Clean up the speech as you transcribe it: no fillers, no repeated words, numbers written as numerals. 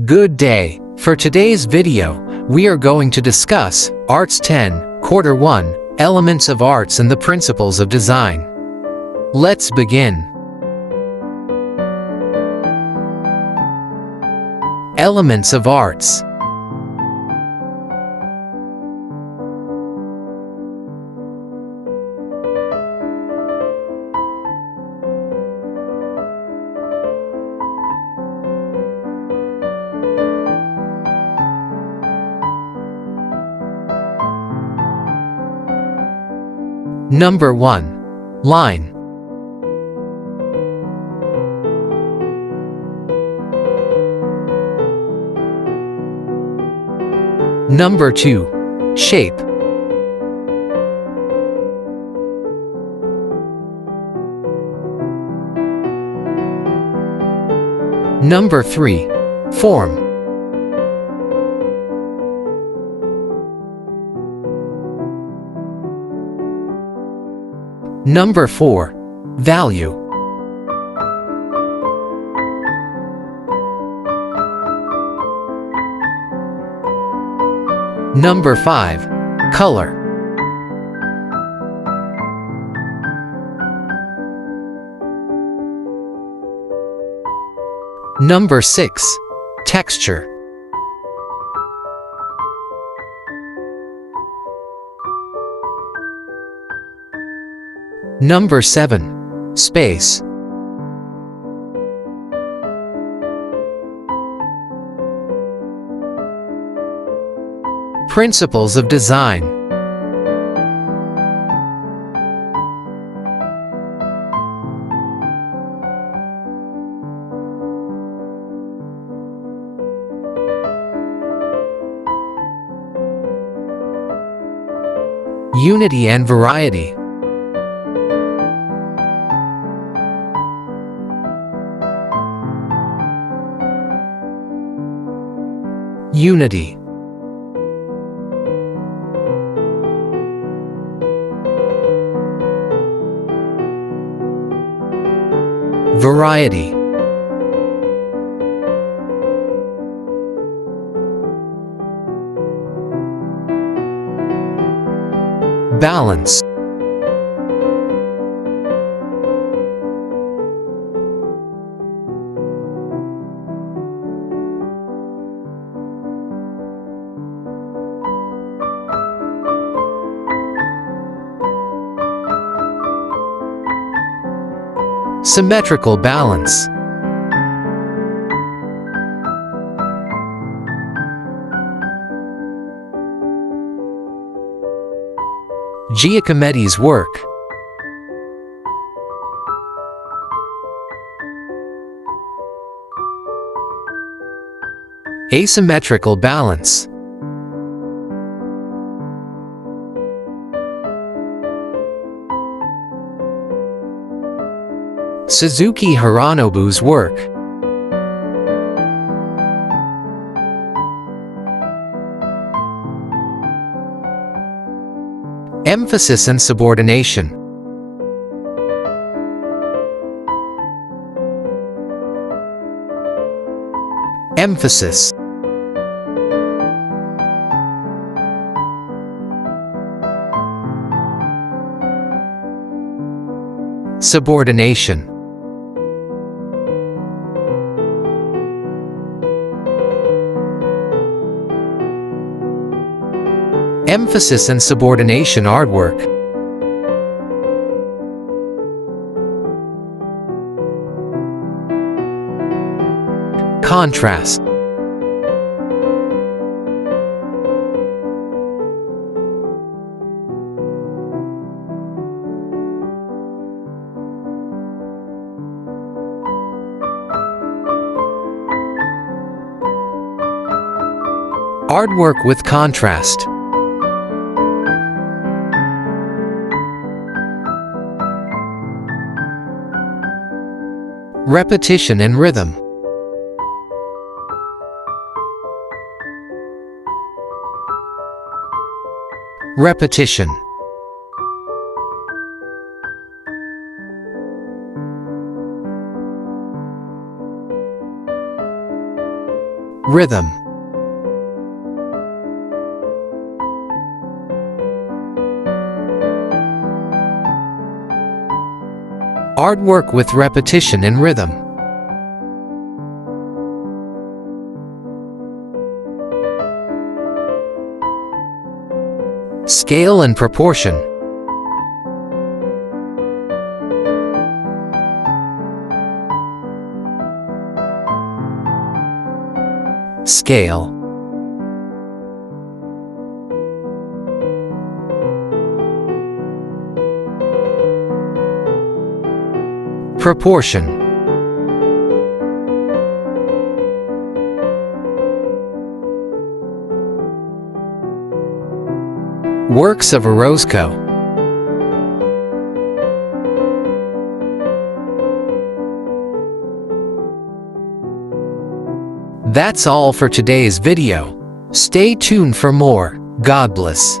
Good day. For today's video, we are going to discuss Arts 10, Quarter 1, Elements of Arts and the Principles of Design. Let's begin. Elements of Arts. Number 1. Line. Number 2. Shape. Number 3. Form. Number 4. Value. Number 5. Color. Number 6. Texture. Number 7. Space. Principles of Design. Unity and variety. Unity. Variety. Balance. Symmetrical balance. Giacometti's work. Asymmetrical balance. Suzuki Hironobu's work. Emphasis and subordination. Emphasis. Subordination. Emphasis and subordination artwork. Contrast. Artwork with contrast. Repetition and rhythm. Repetition. Rhythm. Artwork with repetition and rhythm. Scale and proportion. Scale. Proportion. Works of Orozco. That's all for today's video. Stay tuned for more. God bless.